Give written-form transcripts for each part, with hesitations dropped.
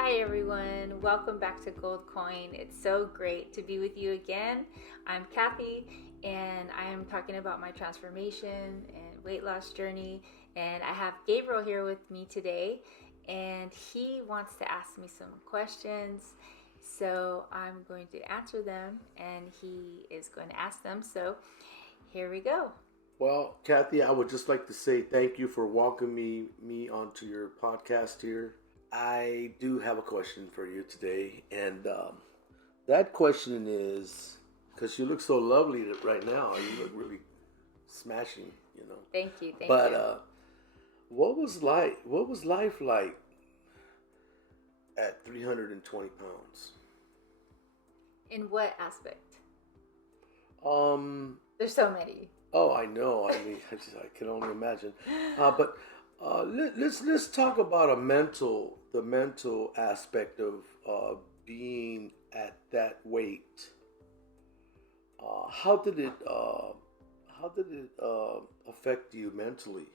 Hi everyone, welcome back to Gold Coin. It's so great to be with you again. I'm Kathy and I am talking about my transformation and weight loss journey. And I have Gabriel here with me today and he wants to ask me some questions. So I'm going to answer them and he is going to ask them. So here we go. Well, Kathy, I would just like to say thank you for welcoming me onto your podcast here. I do have a question for you today, and that question is because you look so lovely right now. You look really smashing, you know. Thank you. Thank But you. what was life like at 320 pounds? In what aspect? Um. There's so many. Oh, I know. I mean, I can only imagine. But let's talk about the mental aspect of being at that weight. How did it affect you mentally?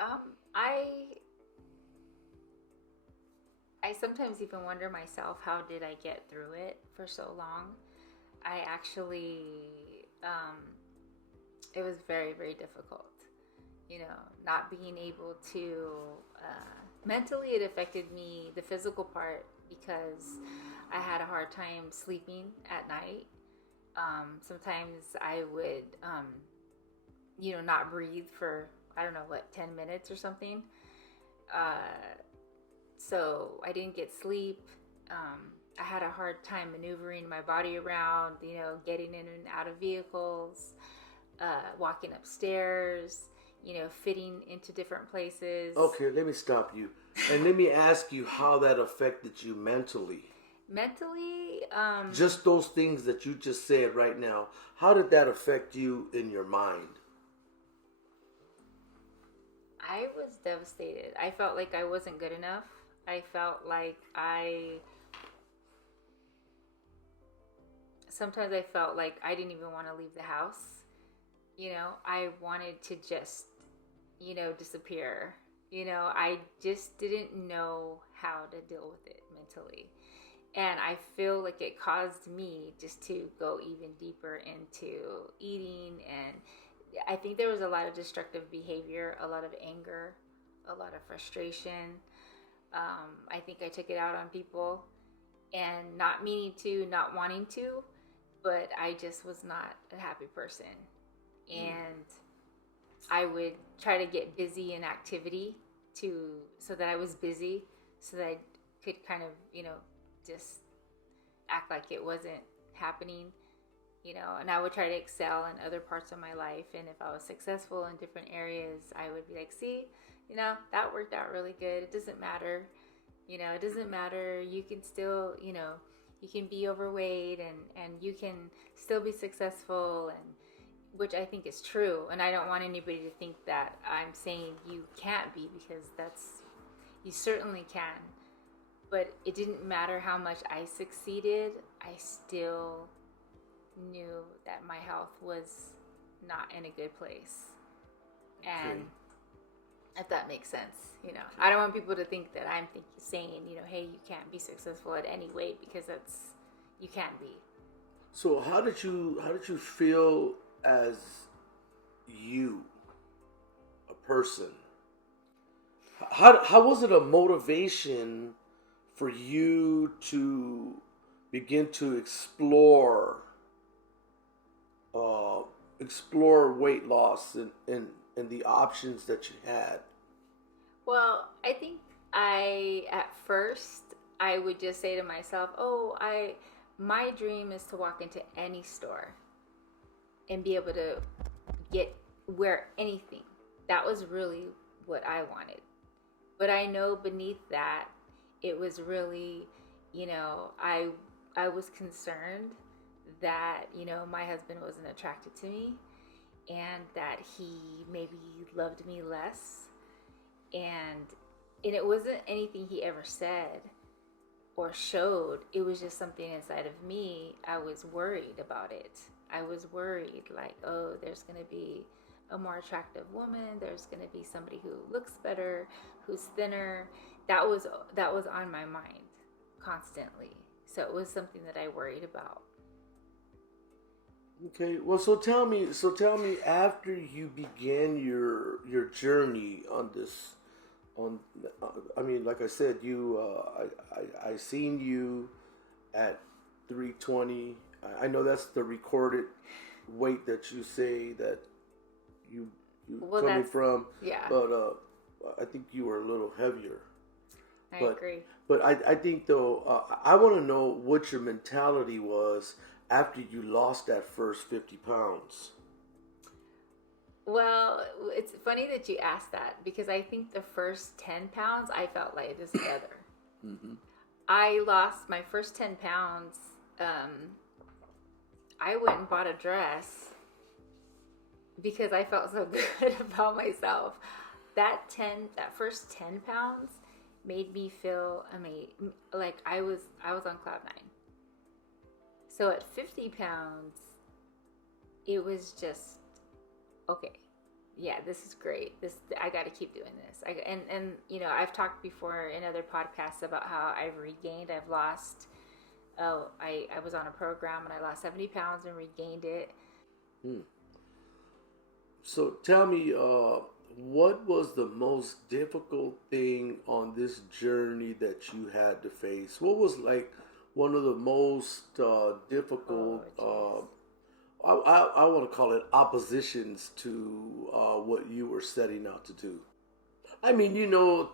Um, I I sometimes even wonder myself, how did I get through it for so long? I actually, it was very, very difficult. You know, not being able to, mentally, it affected me, the physical part, because I had a hard time sleeping at night. Sometimes I would, not breathe for, I don't know, what, 10 minutes or something. Uh, so I didn't get sleep. I had a hard time maneuvering my body around, getting in and out of vehicles, walking upstairs, fitting into different places. Okay, let me stop you, and let me ask you how that affected you mentally. Mentally, Just those things that you just said right now. How did that affect you in your mind? I was devastated. I felt like I wasn't good enough. I felt like sometimes I felt like I didn't even want to leave the house. I wanted to just, disappear. I just didn't know how to deal with it mentally. And I feel like it caused me just to go even deeper into eating. And I think there was a lot of destructive behavior, a lot of anger, a lot of frustration. I think I took it out on people and not meaning to, not wanting to, but I just was not a happy person. And I would try to get busy in activity so that I was busy, so that I could kind of, just act like it wasn't happening, and I would try to excel in other parts of my life. And if I was successful in different areas, I would be like, see, that worked out really good. It doesn't matter. It doesn't matter. You can still, you can be overweight and you can still be successful, and which I think is true. And I don't want anybody to think that I'm saying you can't be, because you certainly can. But it didn't matter how much I succeeded, I still knew that my health was not in a good place. And if that makes sense, I don't want people to think that I'm saying, hey, you can't be successful at any weight, because you can't be. So how did you feel as you, a person? How was it a motivation for you to begin to explore weight loss and the options that you had? Well, I think at first I would just say to myself, oh, my dream is to walk into any store and be able to wear anything. That was really what I wanted. But I know beneath that, it was really, I was concerned that, my husband wasn't attracted to me, and that he maybe loved me less. And it wasn't anything he ever said or showed. It was just something inside of me. I was worried about it. I was worried, like, oh, there's going to be a more attractive woman. There's going to be somebody who looks better, who's thinner. That was on my mind constantly. So it was something that I worried about. Okay, well, so tell me, after you began your journey on this, on, I mean, like I said, I seen you at 320. I know that's the recorded weight that you say that you Well, coming that's from, yeah, but I think you were a little heavier. I But agree. I think though, I want to know what your mentality was after you lost that first 50 pounds. Well, it's funny that you asked that because I think the first 10 pounds I felt like this feather. Hmm. I lost my first 10 pounds. Um, I went and bought a dress because I felt so good about myself. That first 10 pounds made me feel amazing. Like I was on cloud nine. So at 50 pounds, it was just okay. Yeah, this is great. This I got to keep doing this. And I've talked before in other podcasts about how I've regained. I've lost. Oh, I was on a program and I lost 70 pounds and regained it. Hmm. So tell me, what was the most difficult thing on this journey that you had to face? What was like one of the most Oh, difficult, jeez. I want to call it oppositions to what you were setting out to do? I mean,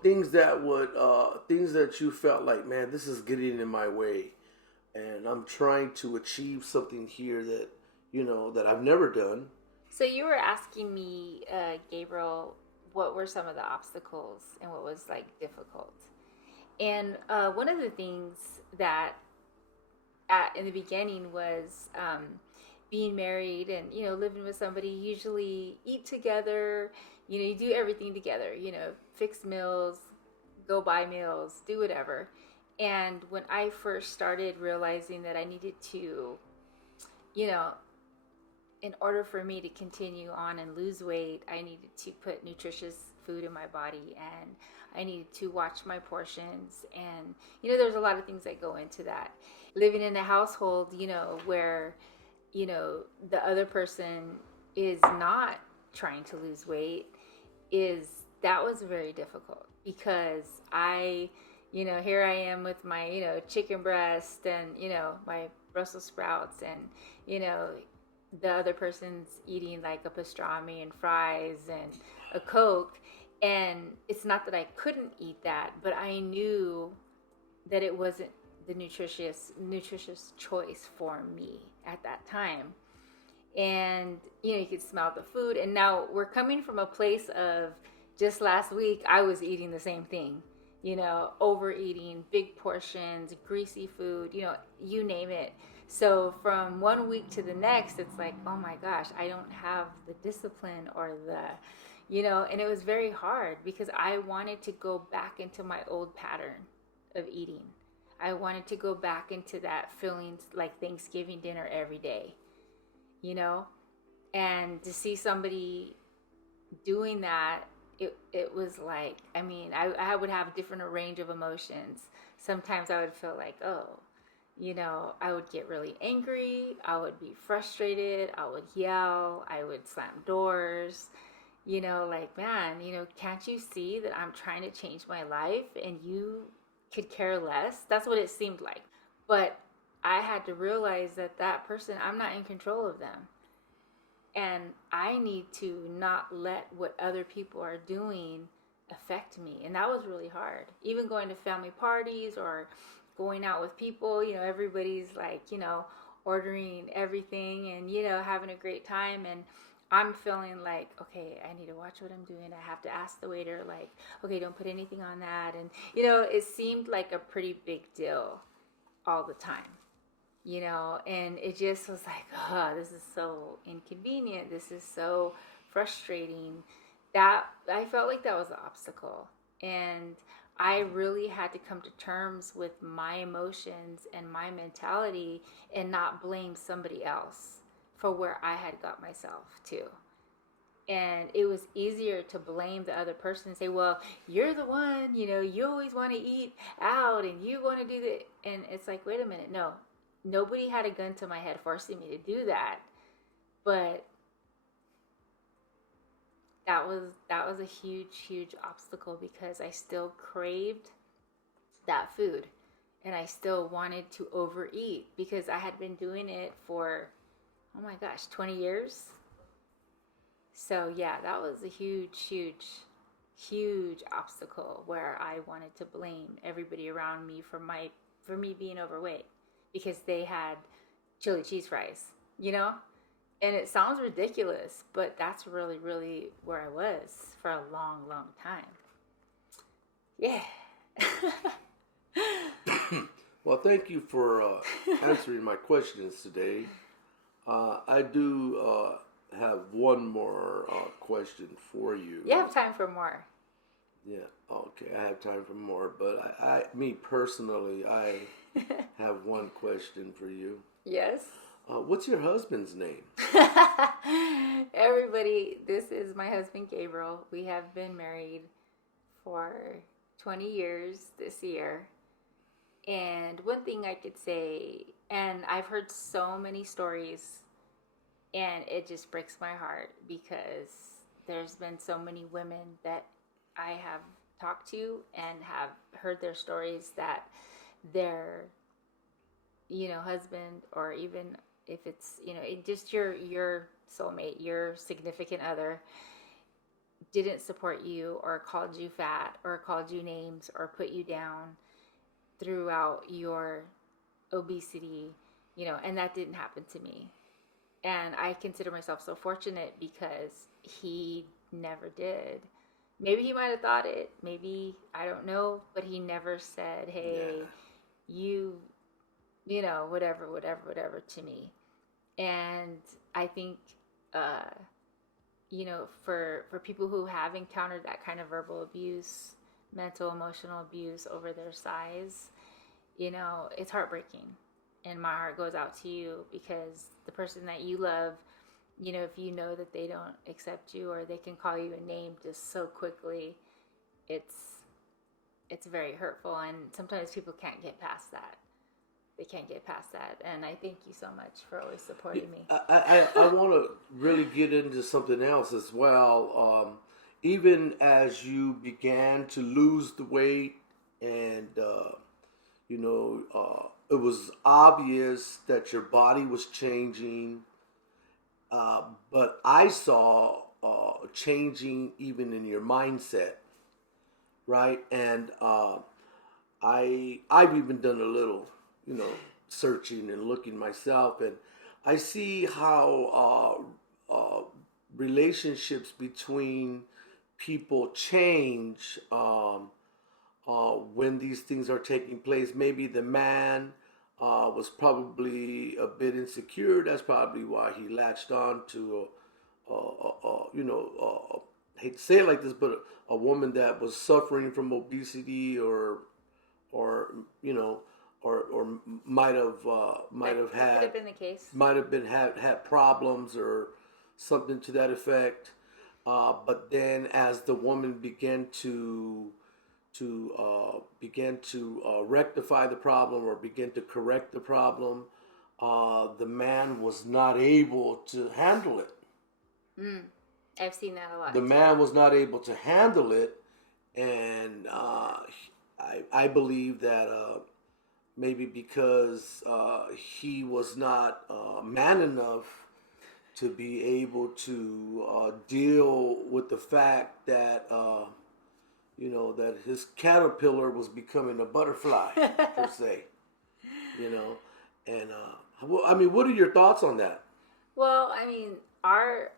things that you felt like, man, this is getting in my way, and I'm trying to achieve something here that that I've never done. So you were asking me, Gabriel, what were some of the obstacles and what was like difficult? And one of the things that in the beginning was being married and living with somebody. You usually eat together. You do everything together. Fix meals, go buy meals, do whatever. And when I first started realizing that I needed to, you know, in order for me to continue on and lose weight, I needed to put nutritious food in my body and I needed to watch my portions. And, there's a lot of things that go into that. Living in a household, where, the other person is not trying to lose weight, that was very difficult because here I am with my, chicken breast and, my Brussels sprouts and, you know, the other person's eating like a pastrami and fries and a Coke. And it's not that I couldn't eat that, but I knew that it wasn't the nutritious choice for me at that time. And you could smell the food. And now we're coming from a place of just last week I was eating the same thing. Overeating, big portions, greasy food, you name it. So from one week to the next, it's like, oh my gosh, I don't have the discipline or and it was very hard because I wanted to go back into my old pattern of eating. I wanted to go back into that feeling like Thanksgiving dinner every day, you know? And to see somebody doing that, it was like, I would have a different range of emotions. Sometimes I would feel like, oh, I would get really angry. I would be frustrated. I would yell. I would slam doors. Like, man, can't you see that I'm trying to change my life and you could care less? That's what it seemed like. But I had to realize that person, I'm not in control of them. And I need to not let what other people are doing affect me. And that was really hard. Even going to family parties or going out with people, everybody's like, ordering everything and, having a great time. And I'm feeling like, okay, I need to watch what I'm doing. I have to ask the waiter, like, okay, don't put anything on that. And, it seemed like a pretty big deal all the time. And it just was like, oh, this is so inconvenient. This is so frustrating. That I felt like that was the obstacle. And I really had to come to terms with my emotions and my mentality and not blame somebody else for where I had got myself to. And it was easier to blame the other person and say, well, you're the one, you always want to eat out and you want to do that. And it's like, wait a minute, no, nobody had a gun to my head forcing me to do that. But that was a huge obstacle because I still craved that food and I still wanted to overeat because I had been doing it for, oh my gosh, 20 years. So yeah, that was a huge obstacle where I wanted to blame everybody around me for me being overweight because they had chili cheese fries, you know? And it sounds ridiculous, but that's really where I was for a long time. Yeah. Well, thank you for answering my questions today. I do have one more question for you. You have time for more. Yeah, okay, I have time for more, but me personally, I have one question for you. Yes. What's your husband's name? Everybody, this is my husband Gabriel. We have been married for 20 years this year. And one thing I could say, and I've heard so many stories, and it just breaks my heart because there's been so many women that I have talked to and have heard their stories that their husband, or even if it's just your soulmate, your significant other, didn't support you or called you fat or called you names or put you down throughout your obesity, and that didn't happen to me. And I consider myself so fortunate because he never did. Maybe he might have thought it, maybe, I don't know, but he never said, hey, Yeah. you, whatever to me. And I think, uh, for people who have encountered that kind of verbal abuse, mental, emotional abuse over their size, it's heartbreaking. And my heart goes out to you because the person that you love, if you know that they don't accept you or they can call you a name just so quickly, it's it's very hurtful. And sometimes people can't get past that. They can't get past that. And I thank you so much for always supporting me. I want to really get into something else as well. Even as you began to lose the weight and it was obvious that your body was changing, but I saw changing even in your mindset, right? And I've even done a little, searching and looking myself, and I see how relationships between people change when these things are taking place. Maybe the man was probably a bit insecure. That's probably why he latched on to, I hate to say it like this, but a woman that was suffering from obesity, or you know, or might have That could had have been the case. might have been had problems or something to that effect. But then, as the woman began to rectify the problem or begin to correct the problem, the man was not able to handle it. Mm, I've seen that a lot The too. man was not able to handle it, and I believe that maybe because he was not man enough to be able to deal with the fact that that his caterpillar was becoming a butterfly per se, and well, I mean, what are your thoughts on that? Well, I mean, our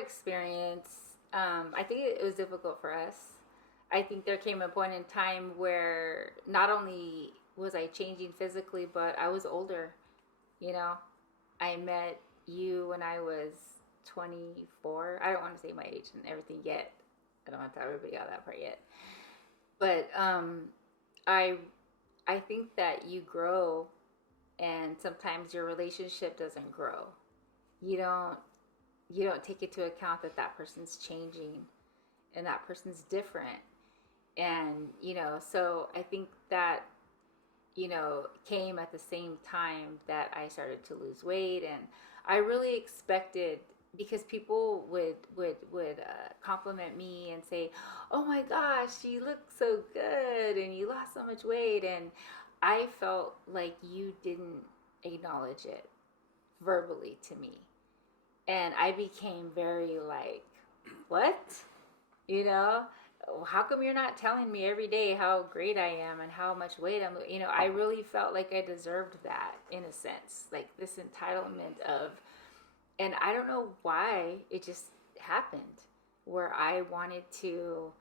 experience, I think it was difficult for us. I think there came a point in time where not only was I changing physically, but I was older. You know, I met you when I was 24. I don't want to say my age and everything yet. I don't want to tell everybody all that part yet. But I I think that you grow, and sometimes your relationship doesn't grow. You don't you don't take into account that that person's changing and that person's different. And, so I think that, came at the same time that I started to lose weight. And I really expected, because people would compliment me and say, "Oh my gosh, you look so good and you lost so much weight." And I felt like you didn't acknowledge it verbally to me. And I became very like, "What? You know, how come you're not telling me every day how great I am and how much weight I'm," I really felt like I deserved that, in a sense, like this entitlement of, and I don't know why it just happened, where I wanted to,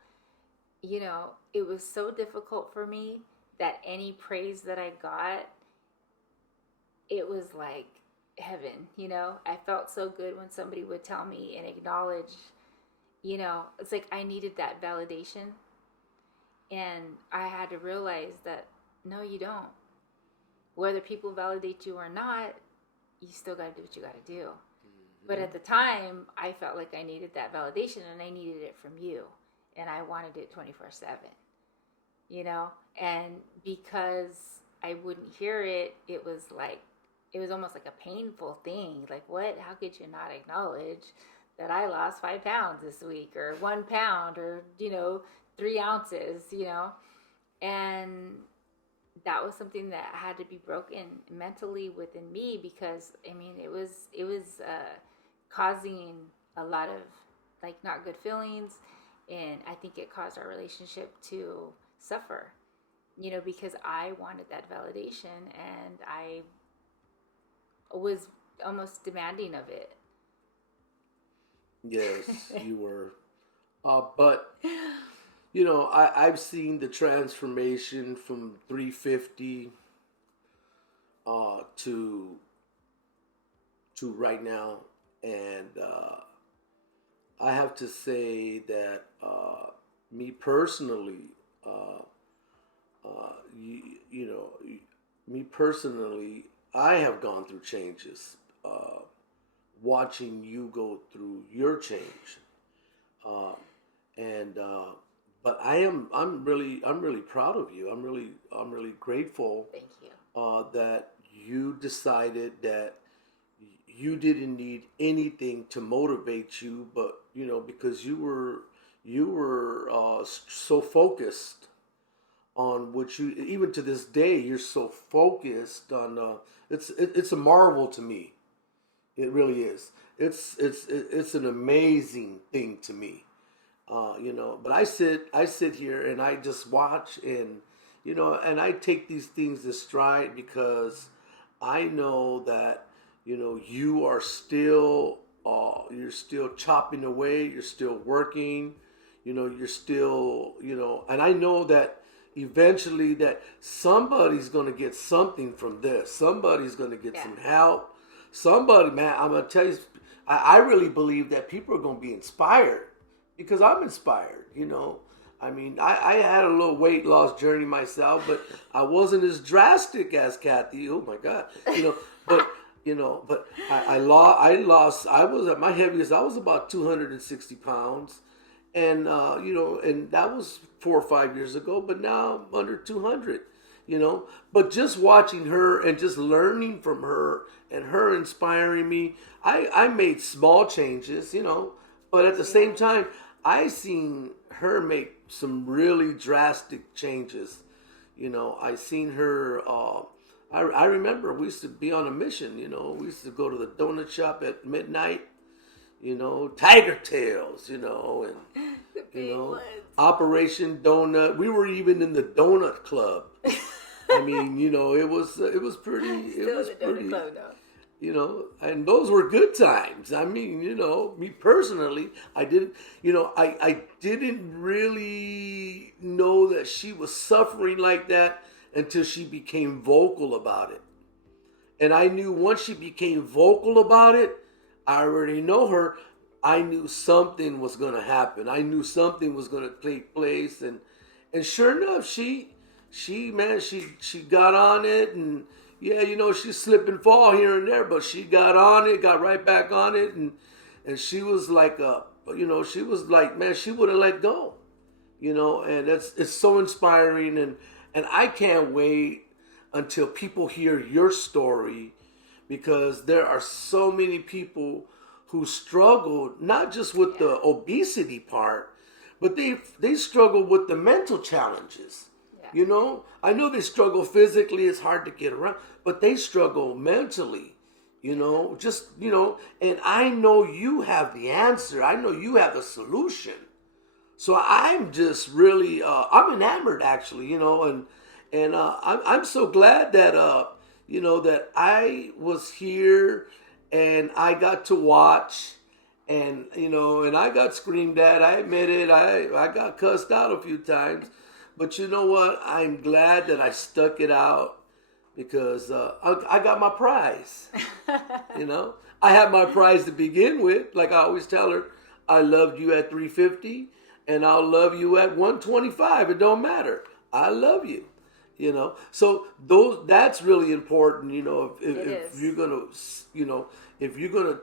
it was so difficult for me that any praise that I got, it was like heaven. I felt so good when somebody would tell me and acknowledge, it's like I needed that validation. And I had to realize that, no, you don't. Whether people validate you or not, you still got to do what you got to do. Mm-hmm. But at the time, I felt like I needed that validation, and I needed it from you. And I wanted it 24/7, And because I wouldn't hear it, it was almost like a painful thing. Like, what? How could you not acknowledge that I lost 5 pounds this week, or 1 pound, or 3 ounces, and that was something that had to be broken mentally within me, because it was causing a lot of like not good feelings, and I think it caused our relationship to suffer, because I wanted that validation, and I was almost demanding of it. Yes, you were. But, I've seen the transformation from 350 to right now. And I have to say that me personally, me personally, I have gone through changes. Watching you go through your change, and but I'm really proud of you. I'm really grateful. Thank you. That you decided that you didn't need anything to motivate you, but because you were so focused on what you, even to this day, you're so focused on. It's a marvel to me. It really is. It's an amazing thing to me, But I sit here and I just watch, and and I take these things in stride, because I know that you are still you're still chopping away. You're still working. You're still and I know that eventually that somebody's going to get something from this. Somebody's going to get some help. Somebody, man, I'm going to tell you, I really believe that people are going to be inspired, because I'm inspired, I had a little weight loss journey myself, but I wasn't as drastic as Kathy. Oh my God. But, but I lost, I was at my heaviest, I was about 260 pounds. And, and that was 4 or 5 years ago, but now I'm under 200. But just watching her and just learning from her and her inspiring me, I made small changes, but at the same time, I seen her make some really drastic changes. I seen her, I remember we used to be on a mission, we used to go to the donut shop at midnight, Tiger Tails, and, Operation Donut. We were even in the Donut Club. It was pretty. Still the Donut Club, though. And those were good times. Me personally, I didn't, I didn't really know that she was suffering like that until she became vocal about it. And I knew once she became vocal about it, I already know her. I knew something was going to happen. I knew something was going to take place. And sure enough, she got on it, and she slip and fall here and there, but she got on it, got right back on it, and and she was like, she was like, man, she would have let go, and it's so inspiring, and I can't wait until people hear your story, because there are so many people who struggle not just with the obesity part, but they struggle with the mental challenges. I know they struggle physically, it's hard to get around, but they struggle mentally, and I know you have the answer. I know you have the solution. So I'm just really, I'm enamored actually, and I'm so glad that, that I was here and I got to watch, and and I got screamed at. I admit it. I got cussed out a few times, but you know what? I'm glad that I stuck it out, because I got my prize. I had my prize to begin with. Like I always tell her, I loved you at 350, and I'll love you at 125. It don't matter. I love you. So that's really important. If you're gonna, if you're gonna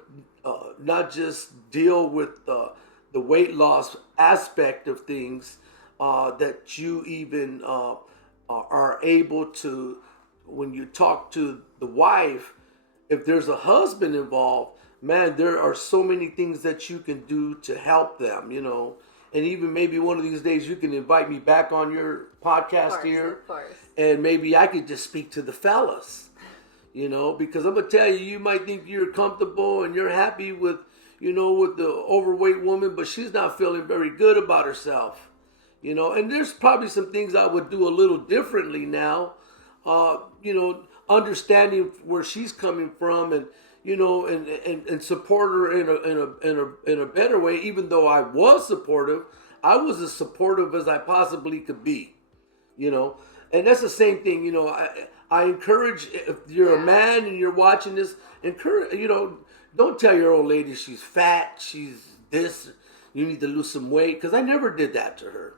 not just deal with the weight loss aspect of things, that you even are able to, when you talk to the wife, if there's a husband involved, man, there are so many things that you can do to help them, and even maybe one of these days you can invite me back on your podcast here. Of course. And maybe I could just speak to the fellas, because I'm going to tell you, you might think you're comfortable and you're happy with, with the overweight woman, but she's not feeling very good about herself, and there's probably some things I would do a little differently now, understanding where she's coming from, and, and support her in a better way. Even though I was supportive, I was as supportive as I possibly could be, and that's the same thing. I encourage, if you're a man and you're watching this, encourage, don't tell your old lady she's fat, she's this, you need to lose some weight, because I never did that to her.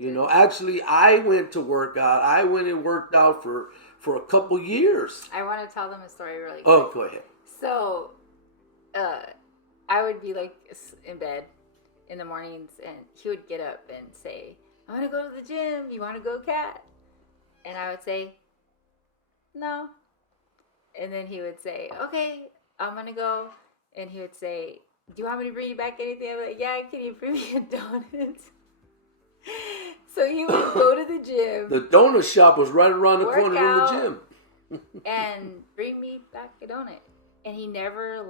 No, actually, I went to work out. I went and worked out for a couple years. I want to tell them a story really quick. Oh, go ahead. So, I would be like in bed in the mornings, and he would get up and say, "I want to go to the gym. You want to go, Kat?" And I would say, "No." And then he would say, "Okay, I'm gonna go." And he would say, "Do you want me to bring you back anything?" I'm like, "Yeah, can you bring me a donut?" So he would go to the gym. The donut shop was right around the corner from the gym. And bring me back a donut. And he never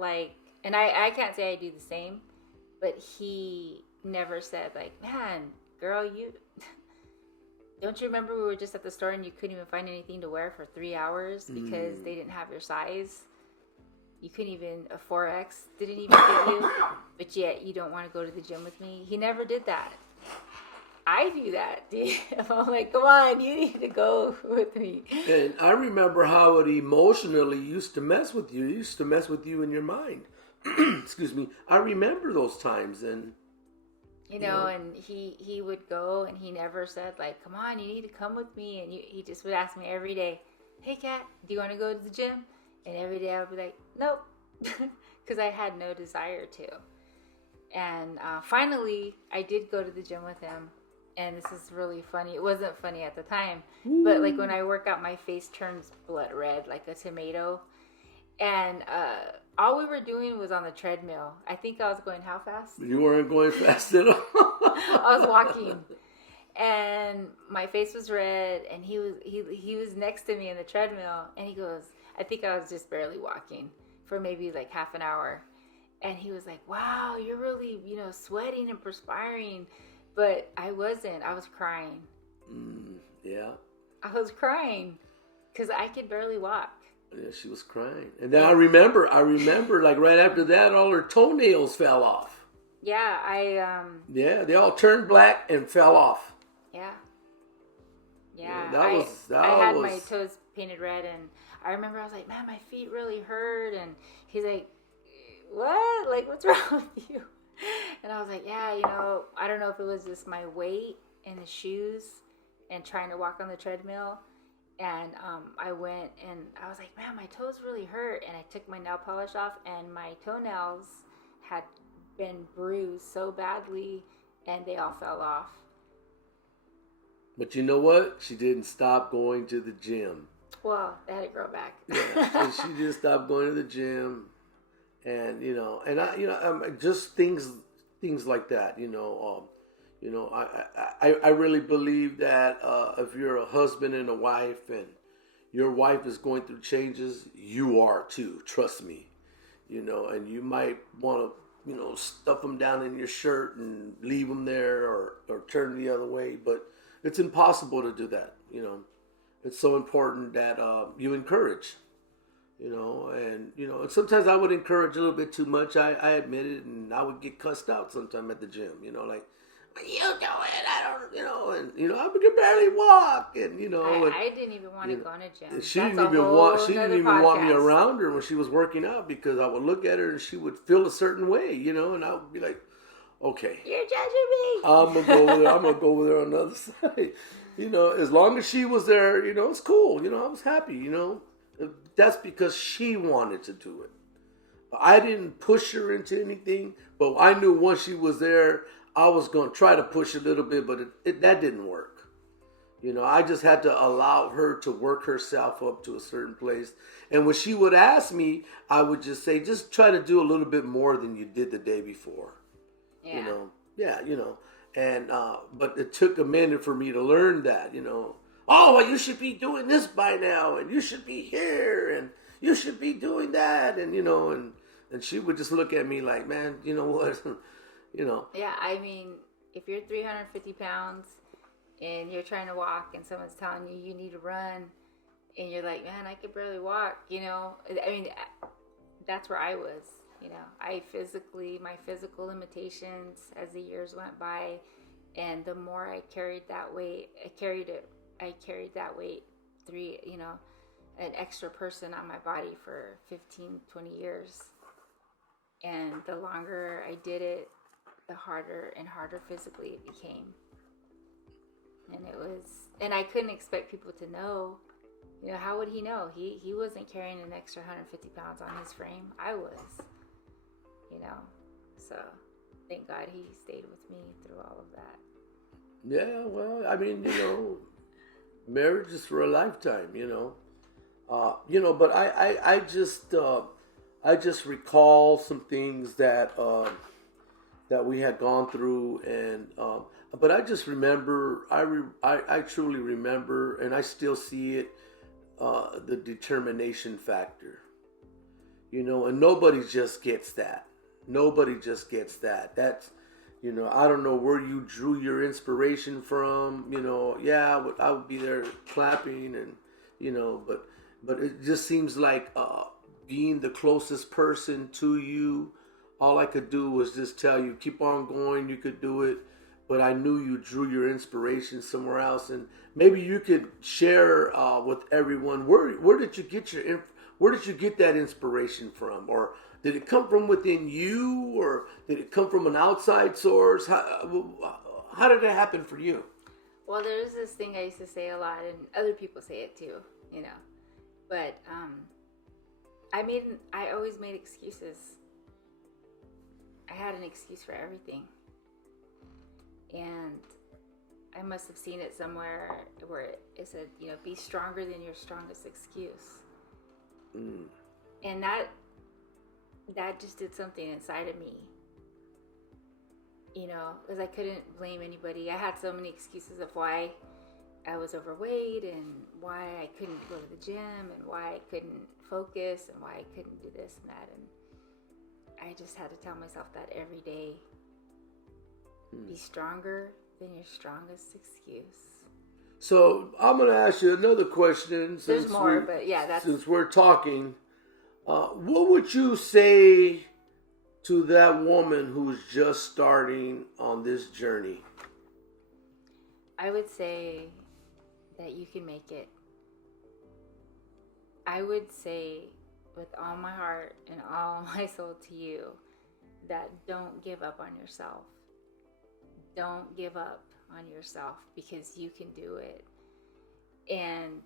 and I can't say I do the same, but he never said "Man, girl, you don't you remember we were just at the store and you couldn't even find anything to wear for 3 hours because they didn't have your size? You couldn't even, a 4X didn't even fit you, but yet you don't want to go to the gym with me." He never did that. I do that, dude. I'm like, "Come on, you need to go with me." And I remember how it emotionally used to mess with you. It used to mess with you in your mind. Excuse me. I remember those times, and and he would go, and he never said "Come on, you need to come with me." And he just would ask me every day, "Hey, Kat, do you want to go to the gym?" And every day I would be like, "Nope," because I had no desire to. And finally, I did go to the gym with him. And this is really funny. It wasn't funny at the time, but when I work out, my face turns blood red like a tomato. And all we were doing was on the treadmill. I think I was going how fast? You weren't going fast at all. I was walking, and my face was red. And he was next to me in the treadmill, and he goes, I think I was just barely walking for maybe half an hour, and he was like, "Wow, you're really sweating and perspiring." But I wasn't. I was crying. Yeah. I was crying because I could barely walk. Yeah, she was crying. And then I remember right after that, all her toenails fell off. Yeah, Yeah, they all turned black and fell off. Yeah. Yeah, I had my toes painted red, and I remember I was like, "Man, my feet really hurt." And he's like, "What? What's wrong with you?" And I was like, "Yeah, I don't know if it was just my weight and the shoes and trying to walk on the treadmill." And I went and I was like, "Man, my toes really hurt." And I took my nail polish off, and my toenails had been bruised so badly, and they all fell off. But you know what? She didn't stop going to the gym. Well, they had to grow back. Yeah, she just stopped going to the gym, and just things like that. I really believe that if you're a husband and a wife, and your wife is going through changes, you are too. Trust me. And you might want to, stuff them down in your shirt and leave them there, or turn the other way, but it's impossible to do that. It's so important that you encourage. And sometimes I would encourage a little bit too much. I admit it, and I would get cussed out sometime at the gym. Like, you do it, I don't, I could barely walk, and I didn't even want to go in a gym. She didn't even want me around her when she was working out, because I would look at her and she would feel a certain way, and I would be like, okay, you're judging me. I'm gonna go over there. I'm gonna go over there on the other side. As long as she was there, it's cool. I was happy. That's because she wanted to do it. I didn't push her into anything, but I knew once she was there, I was going to try to push a little bit, but that didn't work. I just had to allow her to work herself up to a certain place. And when she would ask me, I would just say, just try to do a little bit more than you did the day before. Yeah. And, but it took a minute for me to learn that, oh, well, you should be doing this by now, and you should be here, and you should be doing that. And, and she would just look at me like, man, you know what? Yeah, I mean, if you're 350 pounds and you're trying to walk and someone's telling you you need to run and you're like, man, I could barely walk, I mean, that's where I was, my physical limitations as the years went by, and the more I carried that weight, I carried that weight an extra person on my body for 15, 20 years. And the longer I did it, the harder and harder physically it became. And I couldn't expect people to know. How would he know? He wasn't carrying an extra 150 pounds on his frame. I was. So thank God he stayed with me through all of that. Yeah, well, I mean, marriage is for a lifetime, but I just recall some things that we had gone through, and but I just remember, I truly remember, and I still see it, the determination factor, and nobody just gets that. That's, I don't know where you drew your inspiration from, yeah, I would be there clapping, and, but it just seems like being the closest person to you, all I could do was just tell you, keep on going, you could do it. But I knew you drew your inspiration somewhere else, and maybe you could share with everyone, where did you get that inspiration from, or did it come from within you, or did it come from an outside source? How did it happen for you? Well, there's this thing I used to say a lot, and other people say it too, But I always made excuses. I had an excuse for everything. And I must have seen it somewhere where it said, be stronger than your strongest excuse. Mm. And that just did something inside of me. Because I couldn't blame anybody. I had so many excuses of why I was overweight, and why I couldn't go to the gym, and why I couldn't focus, and why I couldn't do this and that. And I just had to tell myself that every day. Be stronger than your strongest excuse. So I'm going to ask you another question. There's more, but yeah, since we're talking, what would you say to that woman who's just starting on this journey? I would say that you can make it. I would say with all my heart and all my soul to you that don't give up on yourself. Don't give up on yourself, because you can do it. And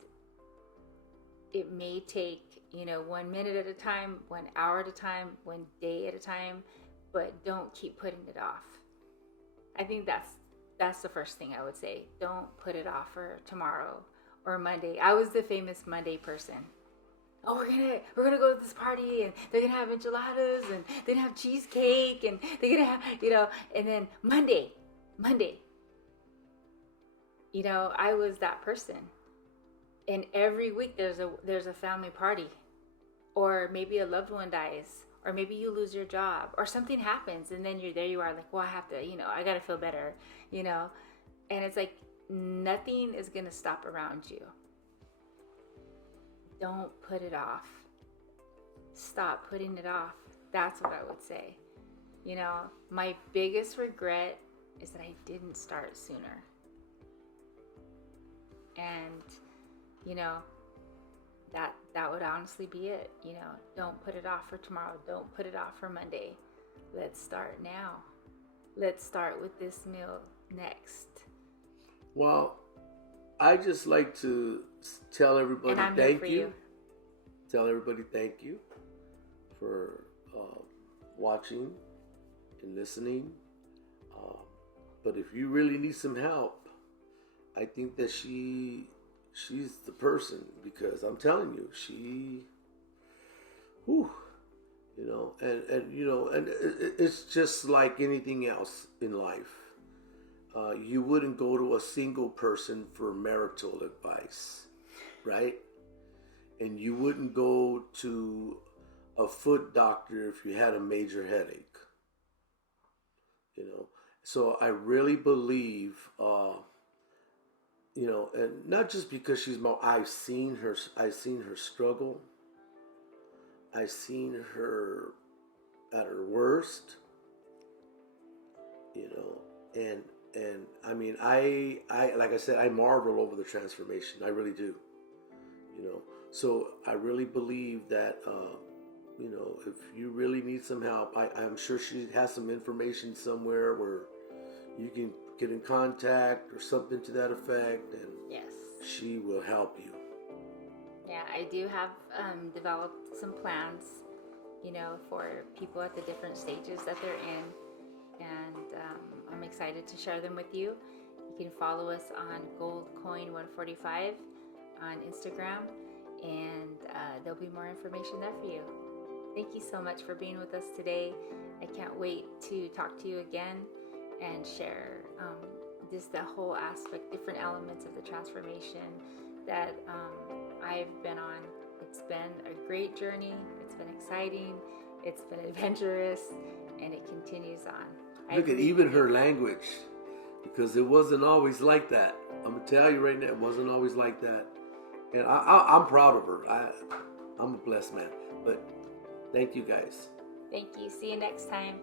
it may take, 1 minute at a time, 1 hour at a time, 1 day at a time, but don't keep putting it off. I think that's the first thing I would say. Don't put it off for tomorrow or Monday. I was the famous Monday person. Oh, we're gonna go to this party, and they're gonna have enchiladas, and they're gonna have cheesecake, and they're gonna have, and then Monday, I was that person. And every week there's a family party, or maybe a loved one dies, or maybe you lose your job, or something happens, and then you are like, well, I have to, I gotta feel better, and it's like nothing is gonna stop around you. Don't put it off. Stop putting it off. That's what I would say. My biggest regret is that I didn't start sooner. And, that would honestly be it. Don't put it off for tomorrow. Don't put it off for Monday. Let's start now. Let's start with this meal next. Well, I just like to tell everybody thank you. Tell everybody thank you for watching and listening. But if you really need some help, I think that she's the person, because I'm telling you, and it's just like anything else in life. You wouldn't go to a single person for marital advice, right? And you wouldn't go to a foot doctor if you had a major headache. So I really believe, and not just because she's I've seen her struggle. I've seen her at her worst, and I mean, I like I said, I marvel over the transformation. I really do, So I really believe that, if you really need some help, I'm sure she has some information somewhere where you can get in contact or something to that effect, and yes, she will help you. Yeah, I do have developed some plans, for people at the different stages that they're in. And I'm excited to share them with you. You can follow us on goldcoin145 on Instagram, and there'll be more information there for you. Thank you so much for being with us today. I can't wait to talk to you again and share just the whole aspect, different elements of the transformation that I've been on. It's been a great journey. It's been exciting. It's been adventurous, and it continues on. Look at even her language, because it wasn't always like that. I'm gonna tell you right now, it wasn't always like that, and I'm proud of her. I'm a blessed man. But thank you guys. Thank you. See you next time.